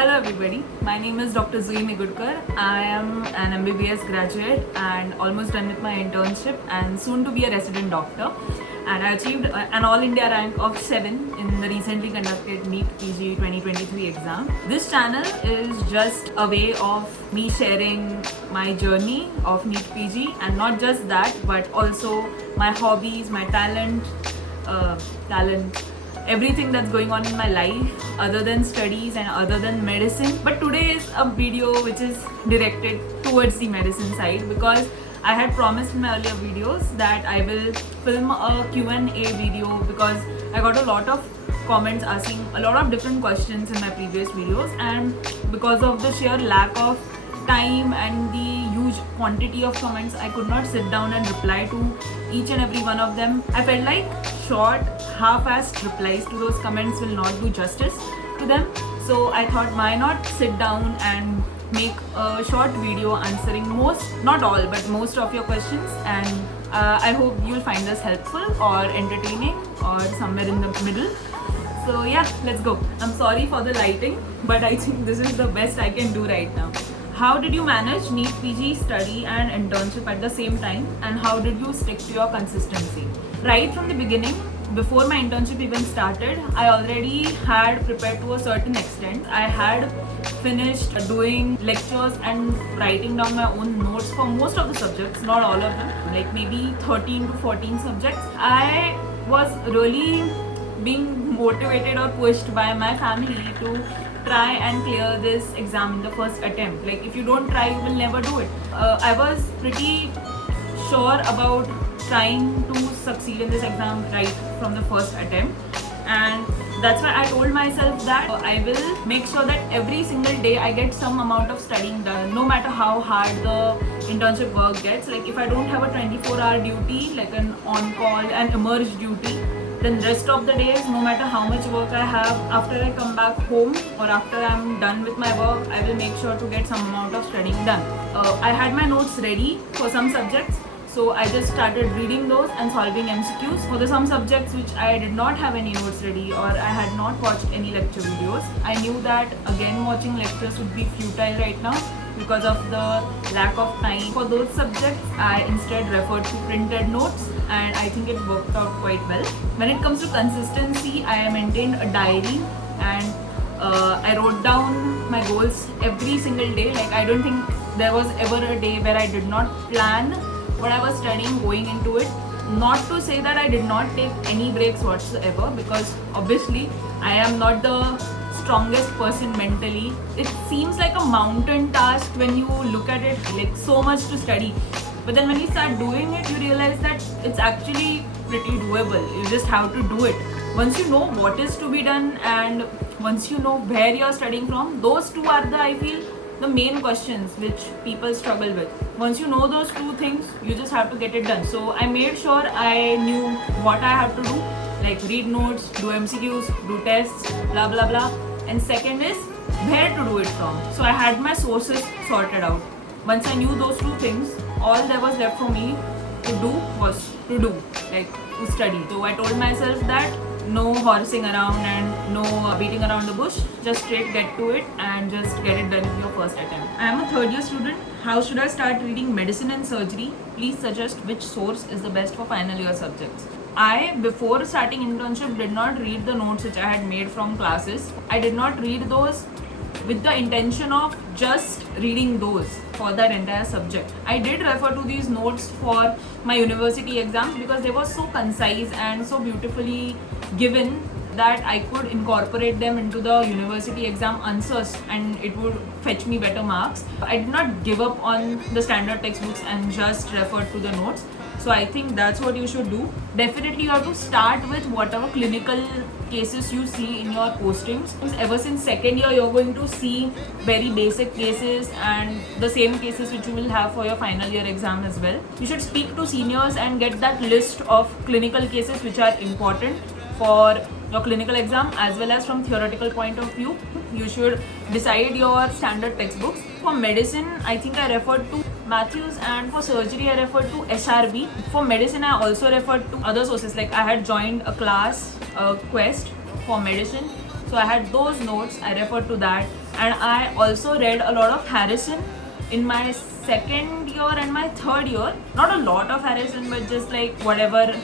Hello everybody, my name is Dr. Zui Migudkar. I am an MBBS graduate and almost done with my internship and soon to be a resident doctor. And I achieved an All India rank of 7 in the recently conducted NEET PG 2023 exam. This channel is just a way of me sharing my journey of NEET PG, and not just that but also my hobbies, my talent, everything that's going on in my life other than studies and other than medicine. But today is a video which is directed towards the medicine side, because I had promised in my earlier videos that I will film a Q&A video, because I got a lot of comments asking a lot of different questions in my previous videos, and because of the sheer lack of time and the huge quantity of comments, I could not sit down and reply to each and every one of them. I felt like short, half-assed replies to those comments will not do justice to them. So I thought, why not sit down and make a short video answering most, not all, but most of your questions. And I hope you'll find this helpful or entertaining or somewhere in the middle. So yeah, let's go. I'm sorry for the lighting, but I think this is the best I can do right now. How did you manage NEET PG study and internship at the same time, and how did you stick to your consistency? Right from the beginning, before my internship even started, I already had prepared to a certain extent. I had finished doing lectures and writing down my own notes for most of the subjects, not all of them, like maybe 13 to 14 subjects. I was really being motivated or pushed by my family to try and clear this exam in the first attempt. Like, if you don't try, you will never do it. I was pretty sure about trying to succeed in this exam right from the first attempt, and that's why I told myself that I will make sure that every single day I get some amount of studying done, no matter how hard the internship work gets. Like, if I don't have a 24-hour duty, like an on-call and emerge duty, then rest of the days, no matter how much work I have, after I come back home or after I'm done with my work, I will make sure to get some amount of studying done. I had my notes ready for some subjects, so I just started reading those and solving MCQs. For the some subjects which I did not have any notes ready or I had not watched any lecture videos, I knew that again watching lectures would be futile right now because of the lack of time. For those subjects, I instead referred to printed notes, and I think it worked out quite well. When it comes to consistency, I maintained a diary and I wrote down my goals every single day. Like, I don't think there was ever a day where I did not plan what I was studying going into it. Not to say that I did not take any breaks whatsoever, because obviously I am not the strongest person mentally. It seems like a mountain task when you look at it, like so much to study. But then when you start doing it, you realize that it's actually pretty doable. You just have to do it. Once you know what is to be done and once you know where you're studying from, those two are I feel, the main questions which people struggle with. Once you know those two things, you just have to get it done. So I made sure I knew what I have to do, like read notes, do MCQs, do tests, blah blah blah. And second is where to do it from. So I had my sources sorted out. Once I knew those two things, all there was left for me to do was to do, like to study. So I told myself that no horsing around and no beating around the bush, just straight get to it and just get it done in your first attempt. I am a third year student. How should I start reading medicine and surgery? Please suggest which source is the best for final year subjects. I, before starting internship, did not read the notes which I had made from classes. I did not read those with the intention of just reading those for that entire subject. I did refer to these notes for my university exams because they were so concise and so beautifully given that I could incorporate them into the university exam answers and it would fetch me better marks. I did not give up on the standard textbooks and just refer to the notes. So I think that's what you should do. Definitely you have to start with whatever clinical cases you see in your postings. Ever since second year, you're going to see very basic cases and the same cases which you will have for your final year exam as well. You should speak to seniors and get that list of clinical cases which are important for your clinical exam as well as from theoretical point of view. You should decide your standard textbooks. For medicine, I think I referred to Matthews, and for surgery I referred to SRB. For medicine I also referred to other sources, like I had joined a class, Quest for medicine, so I had those notes, I referred to that. And I also read a lot of Harrison in my second year and my third year. Not a lot of Harrison, but just like whatever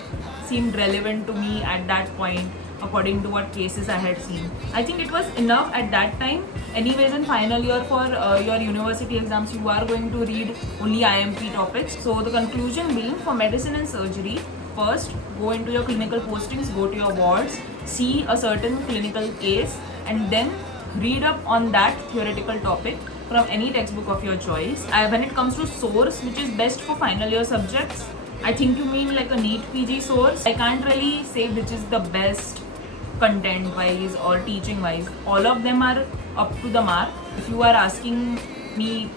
seemed relevant to me at that point according to what cases I had seen. I think it was enough at that time. Anyways, in final year for your university exams, you are going to read only IMP topics. So the conclusion being, for medicine and surgery, first go into your clinical postings, go to your wards, see a certain clinical case, and then read up on that theoretical topic from any textbook of your choice. When it comes to source which is best for final year subjects, I think you mean like a NEET PG source. I can't really say which is the best content wise or teaching wise. All of them are up to the mark. If you are asking me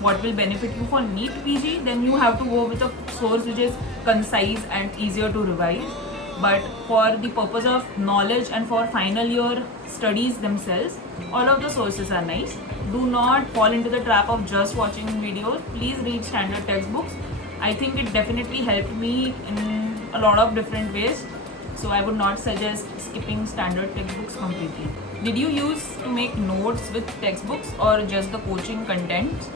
what will benefit you for NEET PG, then you have to go with a source which is concise and easier to revise. But for the purpose of knowledge and for final year studies themselves, all of the sources are nice. Do not fall into the trap of just watching videos. Please read standard textbooks. I think it definitely helped me in a lot of different ways. So I would not suggest skipping standard textbooks completely. Did you use to make notes with textbooks or just the coaching contents?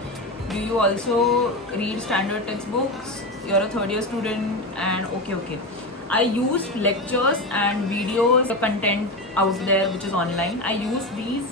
Do you also read standard textbooks? You're a third year student and okay. I used lectures and videos, the content out there which is online. I use these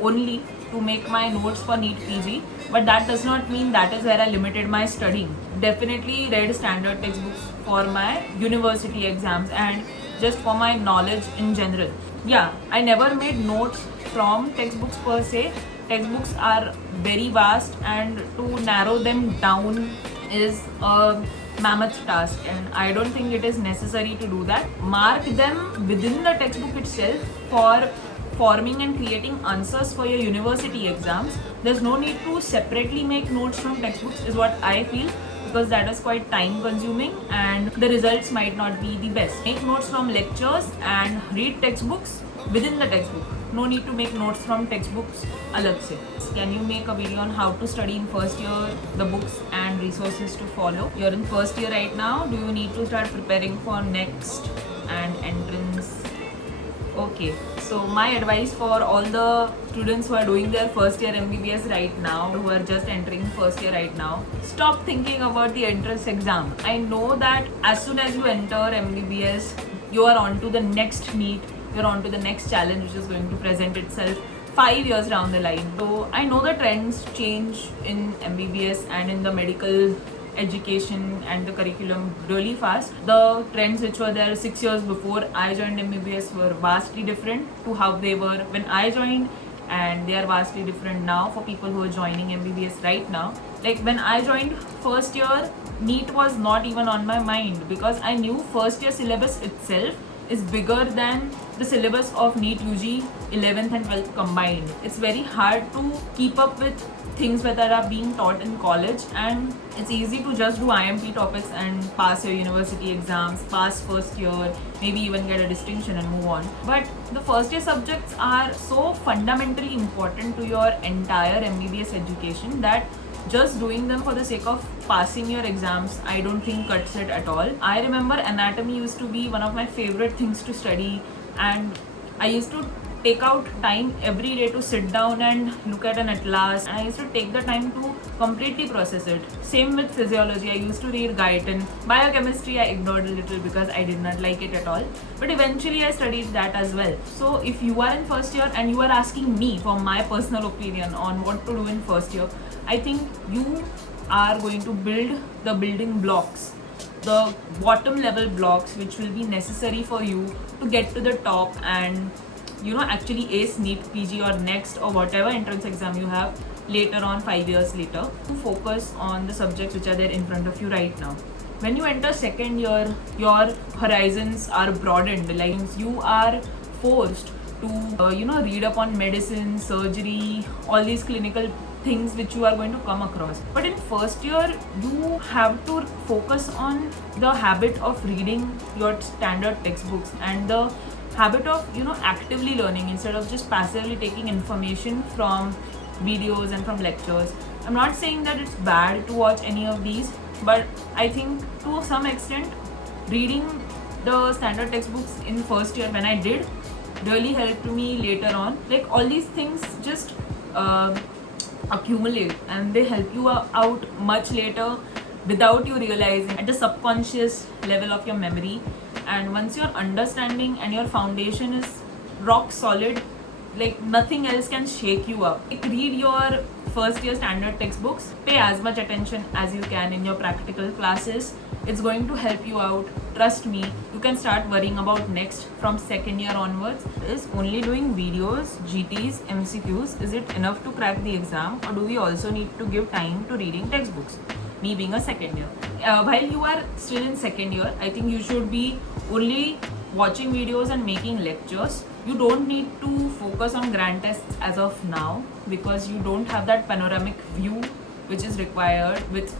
only to make my notes for NEET PG, but that does not mean that is where I limited my studying. Definitely read standard textbooks for my university exams and just for my knowledge in general. Yeah, I never made notes from textbooks per se. Textbooks are very vast and to narrow them down is a mammoth task, and I don't think it is necessary to do that. Mark them within the textbook itself for forming and creating answers for your university exams. There's no need to separately make notes from textbooks is what I feel, because that is quite time consuming and the results might not be the best. Make notes from lectures and read textbooks within the textbook. No need to make notes from textbooks alag se. Can you make a video on how to study in first year, the books and resources to follow? You're in first year right now. Do you need to start preparing for next and entrance? Okay, so my advice for all the students who are doing their first year MBBS right now, who are just entering first year right now, stop thinking about the entrance exam. I know that as soon as you enter MBBS, you are on to the next NEET, you're on to the next challenge which is going to present itself 5 years down the line. So I know the trends change in MBBS and in the medical education and the curriculum really fast. The trends which were there 6 years before I joined MBBS were vastly different to how they were when I joined, and they are vastly different now for people who are joining MBBS right now. Like when I joined first year, NEET was not even on my mind because I knew first year syllabus itself is bigger than the syllabus of NEET UG 11th and 12th combined. It's very hard to keep up with things that are being taught in college, and it's easy to just do IMP topics and pass your university exams, pass first year, maybe even get a distinction and move on. But the first year subjects are so fundamentally important to your entire MBBS education that just doing them for the sake of passing your exams, I don't think cuts it at all. I remember anatomy used to be one of my favorite things to study, and I used to take out time every day to sit down and look at an atlas, and I used to take the time to completely process it. Same with physiology. I used to read Guyton. Biochemistry I ignored a little because I did not like it at all, but eventually I studied that as well. So if you are in first year and you are asking me for my personal opinion on what to do in first year, I think you are going to build the building blocks, the bottom level blocks which will be necessary for you to get to the top and actually ace NEET PG or next or whatever entrance exam you have later on 5 years later, to focus on the subjects which are there in front of you right now. When you enter second year, your horizons are broadened. Like you are forced to read up on medicine, surgery, all these clinical things which you are going to come across. But in first year, you have to focus on the habit of reading your standard textbooks and the habit of actively learning instead of just passively taking information from videos and from lectures. I'm not saying that it's bad to watch any of these, but I think to some extent reading the standard textbooks in first year when I did really helped me later on. Like all these things just accumulate, and they help you out much later without you realizing, at the subconscious level of your memory. And once your understanding and your foundation is rock solid, like nothing else can shake you up. Like, read your first year standard textbooks, pay as much attention as you can in your practical classes. It's going to help you out, trust me. You can start worrying about next from second year onwards. Is only doing videos, GTs, MCQs, is it enough to crack the exam, or do we also need to give time to reading textbooks? Me being a second year, while you are still in second year, I think you should be only watching videos and making lectures. You don't need to focus on grand tests as of now, because you don't have that panoramic view which is required with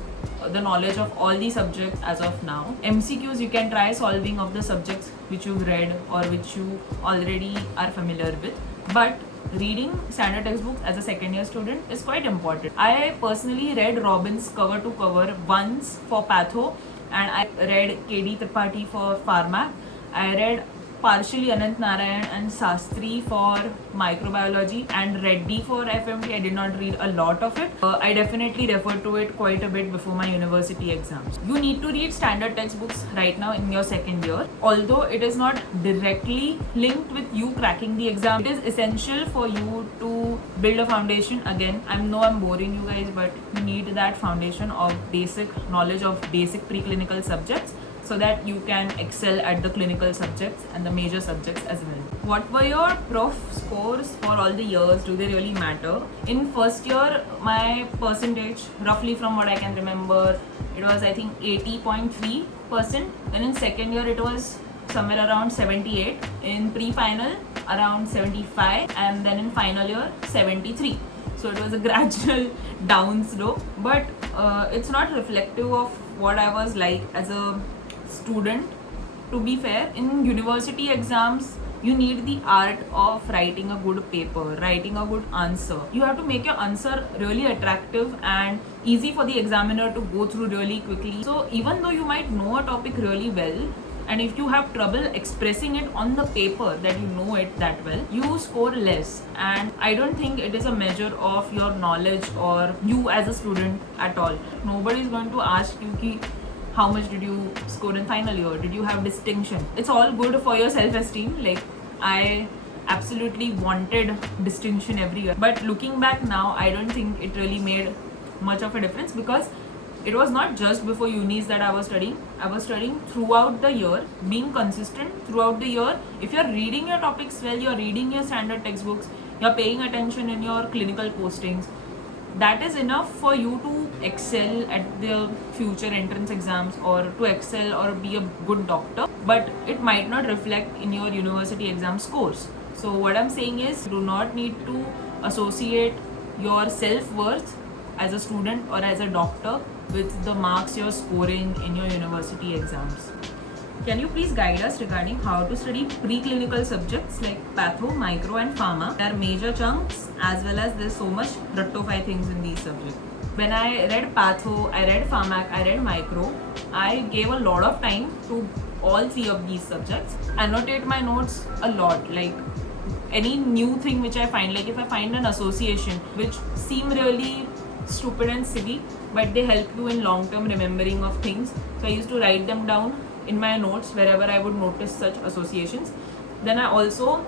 the knowledge of all the subjects as of now. MCQs, you can try solving of the subjects which you've read or which you already are familiar with, but reading standard textbooks as a second year student is quite important. I personally read Robbins cover to cover once for Patho, and I read KD Tripathi for Pharmac. I read partially Anant Narayan and Sastry for microbiology, and Reddy for FMT. I did not read a lot of it. I definitely referred to it quite a bit before my university exams. You need to read standard textbooks right now in your second year. Although it is not directly linked with you cracking the exam, it is essential for you to build a foundation. Again, I know I'm boring you guys, but you need that foundation of basic knowledge of basic preclinical subjects, so that you can excel at the clinical subjects and the major subjects as well. What were your prof scores for all the years? Do they really matter? In first year, my percentage, roughly from what I can remember, it was I think 80.3%. Then in second year, it was somewhere around 78. In pre-final, around 75. And then in final year, 73. So it was a gradual down slope. But it's not reflective of what I was like as a student. To be fair, in university exams, you need the art of writing a good paper, writing a good answer. You have to make your answer really attractive and easy for the examiner to go through really quickly. So even though you might know a topic really well, and if you have trouble expressing it on the paper that you know it that well, you score less. And I don't think it is a measure of your knowledge or you as a student at all. Nobody is going to ask you ki, how much did you score in final year? Did you have distinction? It's all good for your self-esteem. Like, I absolutely wanted distinction every year. But looking back now, I don't think it really made much of a difference, because it was not just before unis that I was studying. I was studying throughout the year, being consistent throughout the year. If you're reading your topics well, you're reading your standard textbooks, you're paying attention in your clinical postings, that is enough for you to excel at the future entrance exams, or to excel or be a good doctor. But it might not reflect in your university exam scores. So what I'm saying is, you do not need to associate your self-worth as a student or as a doctor with the marks you're scoring in your university exams. Can you please guide us regarding how to study preclinical subjects like patho, micro and pharma? There are major chunks, as well as there's so much rattofy things in these subjects. When I read patho, I read pharmac, I read micro, I gave a lot of time to all three of these subjects. Annotate my notes a lot, like any new thing which I find, like if I find an association which seem really stupid and silly, but they help you in long-term remembering of things. So I used to write them down in my notes wherever I would notice such associations. Then I also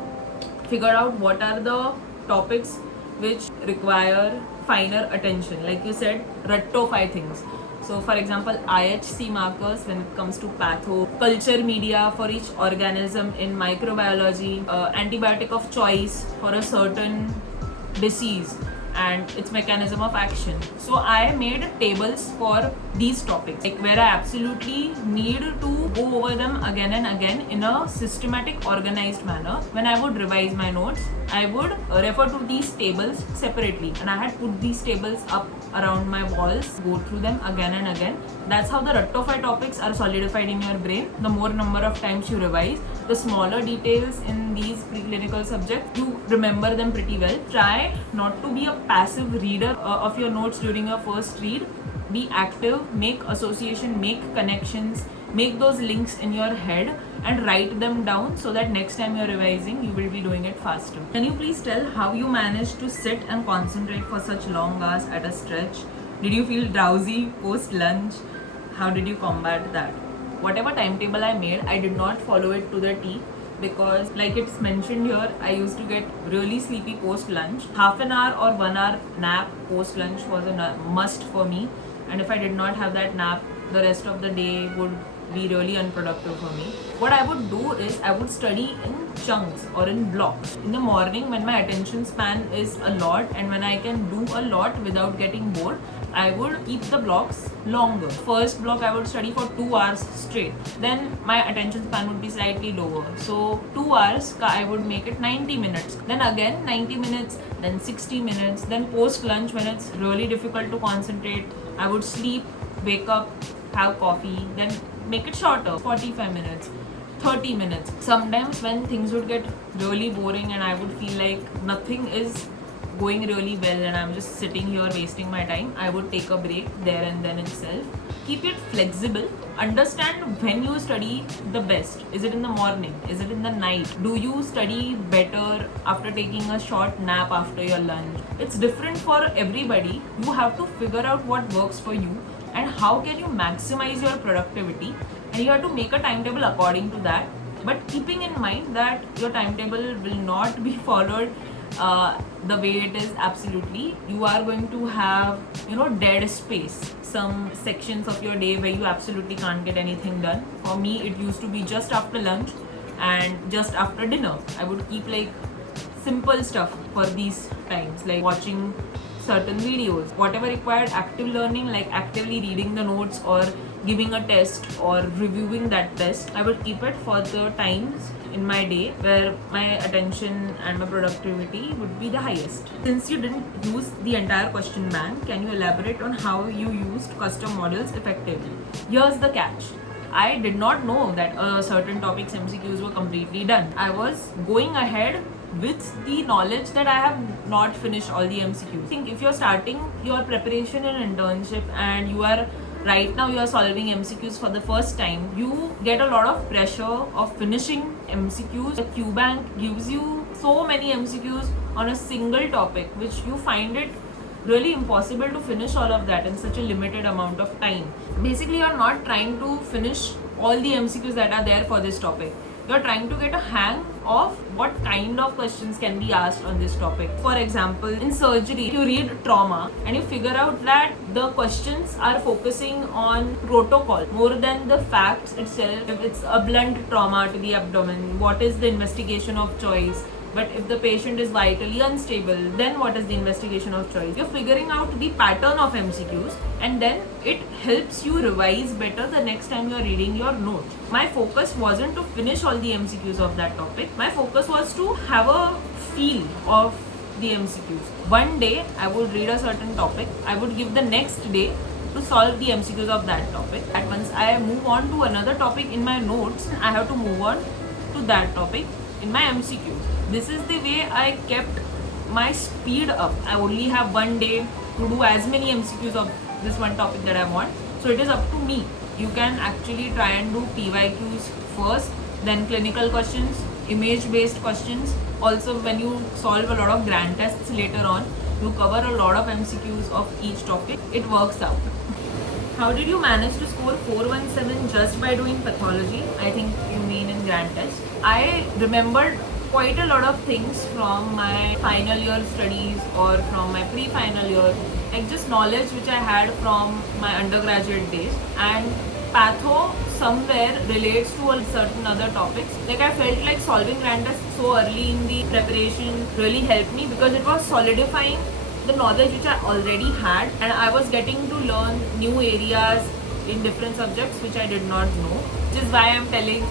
figured out what are the topics which require finer attention. Like you said, rattofy things. So for example, IHC markers when it comes to patho, culture media for each organism in microbiology, antibiotic of choice for a certain disease and its mechanism of action. So I made tables for these topics, like where I absolutely need to go over them again and again in a systematic, organized manner. When I would revise my notes, I would refer to these tables separately, and I had put these tables up around my walls, go through them again and again. That's how the rattofy topics are solidified in your brain. The more number of times you revise, the smaller details in these preclinical subjects, you remember them pretty well. Try not to be a passive reader of your notes during your first read. Be active, make association, make connections, make those links in your head and write them down so that next time you're revising, you will be doing it faster. Can you please tell how you managed to sit and concentrate for such long hours at a stretch? Did you feel drowsy post lunch? How did you combat that? Whatever timetable I made, I did not follow it to the T, because like it's mentioned here, I used to get really sleepy post lunch. Half an hour or 1 hour nap post lunch was a must for me, and if I did not have that nap, the rest of the day would be really unproductive for me. What I would do is I would study in chunks or in blocks. In the morning, when my attention span is a lot and when I can do a lot without getting bored, I would keep the blocks longer. First block I would study for 2 hours straight. Then my attention span would be slightly lower. So 2 hours I would make it 90 minutes. Then again 90 minutes, then 60 minutes. Then post lunch, when it's really difficult to concentrate, I would sleep, wake up, have coffee, then make it shorter, 45 minutes, 30 minutes. Sometimes when things would get really boring and I would feel like nothing is going really well and I'm just sitting here wasting my time, I would take a break there and then itself. Keep it flexible. Understand when you study the best. Is it in the morning? Is it in the night? Do you study better after taking a short nap after your lunch? It's different for everybody. You have to figure out what works for you and how can you maximize your productivity, and you have to make a timetable according to that. But keeping in mind that your timetable will not be followed the way it is absolutely. You are going to have, dead space, some sections of your day where you absolutely can't get anything done. For me, it used to be just after lunch and just after dinner. I would keep like simple stuff for these times, like watching certain videos, whatever required active learning, like actively reading the notes or giving a test or reviewing that test. I would keep it for the times in my day where my attention and my productivity would be the highest. Since you didn't use the entire question bank, can you elaborate on how you used custom models effectively? Here's the catch. I did not know that a certain topic's MCQs were completely done. I was going ahead with the knowledge that I have not finished all the MCQs. I think if you're starting your preparation in internship and you are right now you are solving MCQs for the first time, you get a lot of pressure of finishing MCQs. The QBank gives you so many MCQs on a single topic, which you find it really impossible to finish all of that in such a limited amount of time. Basically, you're not trying to finish all the MCQs that are there for this topic. You're trying to get a hang of what kind of questions can be asked on this topic. For example, in surgery, you read trauma and you figure out that the questions are focusing on protocol more than the facts itself. If it's a blunt trauma to the abdomen, what is the investigation of choice? But if the patient is vitally unstable, then what is the investigation of choice? You're figuring out the pattern of MCQs and then it helps you revise better the next time you're reading your notes. My focus wasn't to finish all the MCQs of that topic. My focus was to have a feel of the MCQs. One day I would read a certain topic, I would give the next day to solve the MCQs of that topic. And once I move on to another topic in my notes, I have to move on to that topic in my MCQs. This is the way I kept my speed up. I only have one day to do as many MCQs of this one topic that I want. So it is up to me. You can actually try and do PYQs first, then clinical questions, image-based questions. Also, when you solve a lot of grand tests later on, you cover a lot of MCQs of each topic. It works out. How did you manage to score 417 just by doing pathology? I think you mean in grand test. I remembered quite a lot of things from my final year studies or from my pre-final year, like just knowledge which I had from my undergraduate days, and patho somewhere relates to a certain other topics. Like I felt like solving grand tests so early in the preparation really helped me because it was solidifying the knowledge which I already had, and I was getting to learn new areas in different subjects which I did not know, which is why I'm telling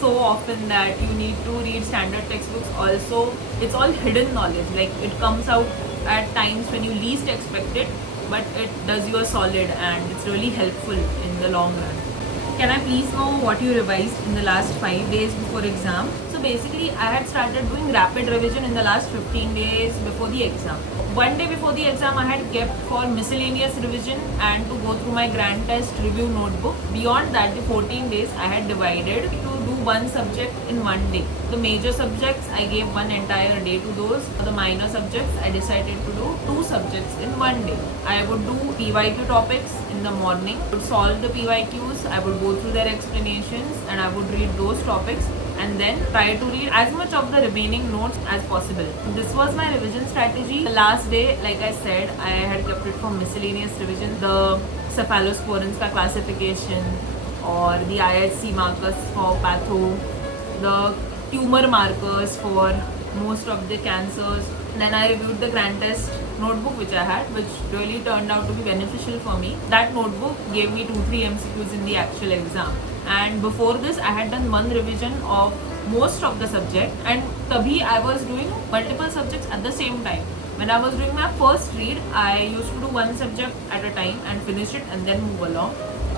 so often that you need to read standard textbooks. Also, it's all hidden knowledge, like it comes out at times when you least expect it, but it does you a solid and it's really helpful in the long run. Can I please know what you revised in the last 5 days before exam? So basically I had started doing rapid revision in the last 15 days before the exam. One day before the exam I had kept for miscellaneous revision and to go through my grand test review notebook. Beyond that, the 14 days I had divided to do one subject in one day. The major subjects I gave one entire day to those. For the minor subjects I decided to do two subjects in one day. I would do PYQ topics in the morning, I would solve the PYQs, I would go through their explanations and I would read those topics and then try to read as much of the remaining notes as possible. This was my revision strategy. The last day, like I said, I had kept it for miscellaneous revision. The cephalosporins ka classification or the IHC markers for patho, the tumor markers for most of the cancers. Then I reviewed the grand test notebook which I had, which really turned out to be beneficial for me. That notebook gave me 2-3 MCQs in the actual exam. And before this I had done one revision of most of the subject, and tabhi I was doing multiple subjects at the same time. When I was doing my first read, I used to do one subject at a time and finish it and then move along.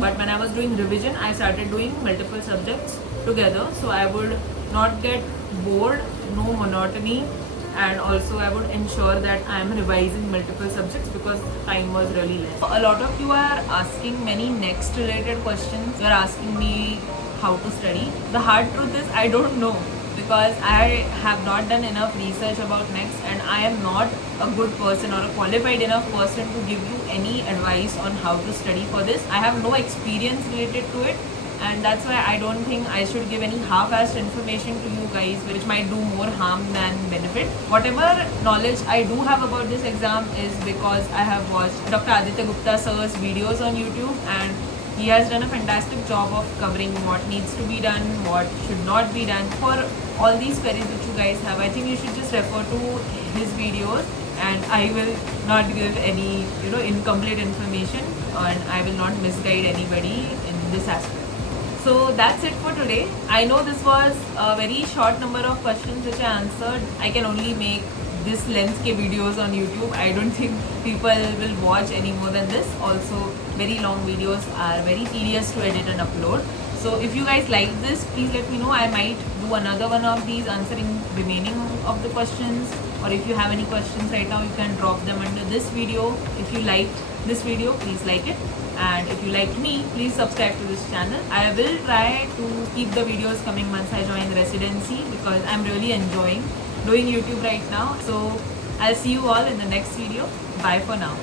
But when I was doing revision, I started doing multiple subjects together, so I would not get bored, no monotony, and also I would ensure that I am revising multiple subjects because time was really less. A lot of you are asking many next related questions. You are asking me how to study. The hard truth is I don't know, because I have not done enough research about next and I am not a good person or a qualified enough person to give you any advice on how to study for this. I have no experience related to it, and that's why I don't think I should give any half-assed information to you guys which might do more harm than benefit. Whatever knowledge I do have about this exam is because I have watched Dr. Aditya Gupta sir's videos on YouTube, and he has done a fantastic job of covering what needs to be done, what should not be done. For all these queries which you guys have, I think you should just refer to his videos, and I will not give any incomplete information, and I will not misguide anybody in this aspect. So that's it for today. I know this was a very short number of questions which I answered. I can only make this length ke videos on YouTube. I don't think people will watch any more than this. Also, very long videos are very tedious to edit and upload. So if you guys like this, please let me know. I might do another one of these answering remaining of the questions, or if you have any questions right now, you can drop them under this video. If you liked this video, please like it, and if you liked me, please subscribe to this channel. I will try to keep the videos coming once I join residency, because I'm really enjoying doing YouTube right now. So I'll see you all in the next video. Bye for now.